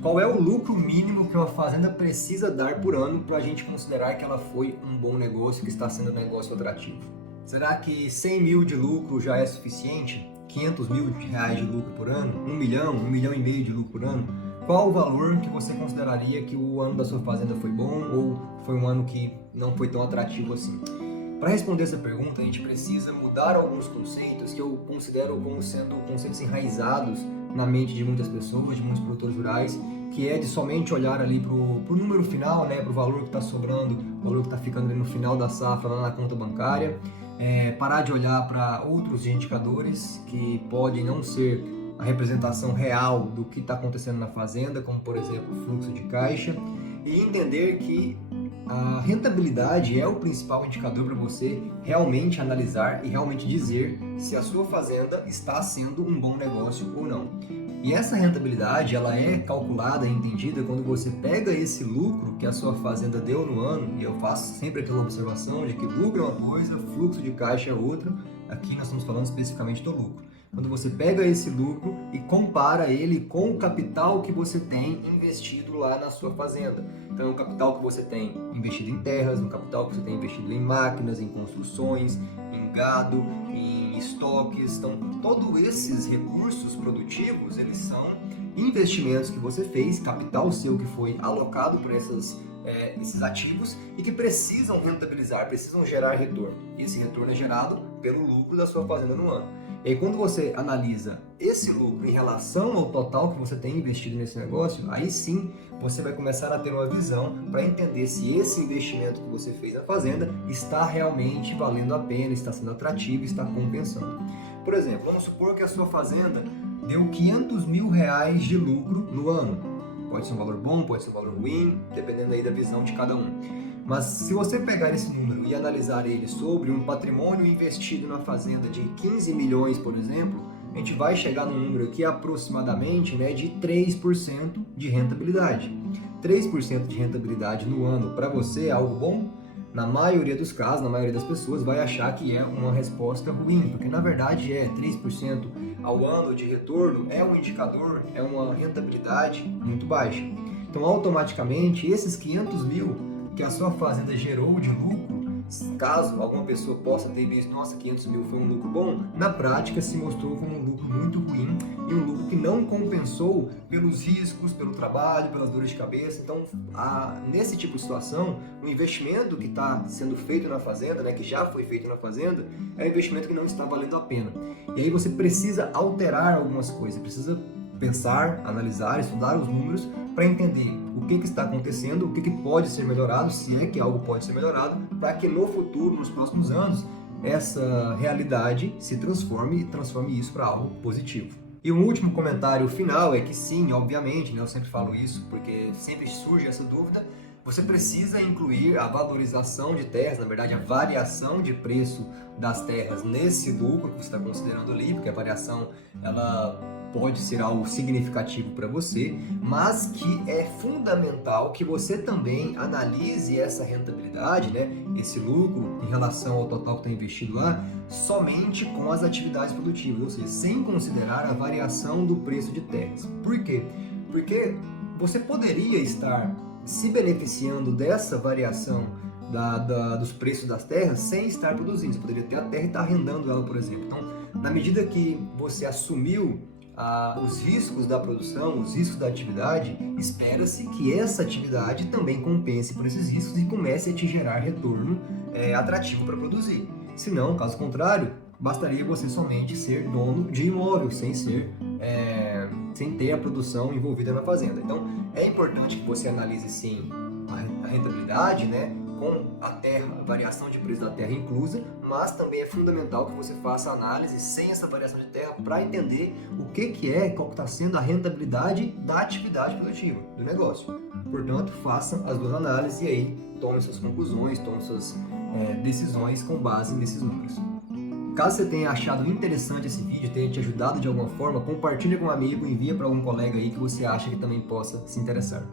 Qual é o lucro mínimo que uma fazenda precisa dar por ano para a gente considerar que ela foi um bom negócio, que está sendo um negócio atrativo? Será que 100 mil de lucro já é suficiente? 500 mil reais de lucro por ano? 1 milhão e meio de lucro por ano? Qual o valor que você consideraria que o ano da sua fazenda foi bom ou foi um ano que não foi tão atrativo assim? Para responder essa pergunta, a gente precisa mudar alguns conceitos que eu considero como sendo conceitos enraizados na mente de muitas pessoas, de muitos produtores rurais, que é de somente olhar ali para o número final, né, para o valor que está sobrando, o valor que está ficando ali no final da safra, lá na conta bancária, parar de olhar para outros indicadores que podem não ser a representação real do que está acontecendo na fazenda, como por exemplo o fluxo de caixa, e entender que a rentabilidade é o principal indicador para você realmente analisar e realmente dizer se a sua fazenda está sendo um bom negócio ou não. E essa rentabilidade, ela é calculada e entendida quando você pega esse lucro que a sua fazenda deu no ano, e eu faço sempre aquela observação de que lucro é uma coisa, fluxo de caixa é outra. Aqui nós estamos falando especificamente do lucro. Quando você pega esse lucro e compara ele com o capital que você tem investido lá na sua fazenda. Então, o capital que você tem investido em terras, o capital que você tem investido em máquinas, em construções, em gado, em estoques. Então, todos esses recursos produtivos, eles são investimentos que você fez, capital seu que foi alocado para esses ativos e que precisam rentabilizar, precisam gerar retorno. E esse retorno é gerado pelo lucro da sua fazenda no ano. E aí, quando você analisa esse lucro em relação ao total que você tem investido nesse negócio, aí sim você vai começar a ter uma visão para entender se esse investimento que você fez na fazenda está realmente valendo a pena, está sendo atrativo, está compensando. Por exemplo, vamos supor que a sua fazenda deu 500 mil reais de lucro no ano. Pode ser um valor bom, pode ser um valor ruim, dependendo aí da visão de cada um. Mas se você pegar esse número e analisar ele sobre um patrimônio investido na fazenda de 15 milhões, por exemplo, a gente vai chegar num número aqui aproximadamente, né, de 3% de rentabilidade. 3% de rentabilidade no ano para você é algo bom? Na maioria dos casos, na maioria das pessoas vai achar que é uma resposta ruim, porque na verdade 3% ao ano de retorno é um indicador, é uma rentabilidade muito baixa. Então automaticamente esses 500 mil que a sua fazenda gerou de lucro, caso alguma pessoa possa ter visto, nossa, 500 mil foi um lucro bom, na prática se mostrou como um lucro muito ruim e um lucro que não compensou pelos riscos, pelo trabalho, pelas dores de cabeça. Então, nesse tipo de situação, o investimento que está sendo feito na fazenda, né, que já foi feito na fazenda, é um investimento que não está valendo a pena. E aí você precisa alterar algumas coisas, precisa pensar, analisar, estudar os números para entender o que está acontecendo, o que pode ser melhorado, se é que algo pode ser melhorado, para que no futuro, nos próximos anos, essa realidade se transforme e transforme isso para algo positivo. E um último comentário final é que sim, obviamente, né, eu sempre falo isso porque sempre surge essa dúvida, você precisa incluir a valorização de terras, na verdade a variação de preço das terras nesse lucro que você está considerando ali, porque a variação ela pode ser algo significativo para você, mas que é fundamental que você também analise essa rentabilidade, né, esse lucro em relação ao total que está investido lá, somente com as atividades produtivas, ou seja, sem considerar a variação do preço de terras. Por quê? Porque você poderia estar se beneficiando dessa variação dos preços das terras sem estar produzindo. Você poderia ter a terra e estar arrendando ela, por exemplo. Então, na medida que você assumiu os riscos da produção, os riscos da atividade, espera-se que essa atividade também compense por esses riscos e comece a te gerar retorno atrativo para produzir. Se não, caso contrário, bastaria você somente ser dono de imóvel, sem ter a produção envolvida na fazenda. Então, é importante que você analise sim a rentabilidade, né, com a terra, a variação de preço da terra inclusa, mas também é fundamental que você faça a análise sem essa variação de terra para entender qual está sendo a rentabilidade da atividade produtiva, do negócio. Portanto, faça as duas análises e aí tome suas conclusões, tome suas decisões com base nesses números. Caso você tenha achado interessante esse vídeo, tenha te ajudado de alguma forma, compartilhe com um amigo, envia para algum colega aí que você acha que também possa se interessar.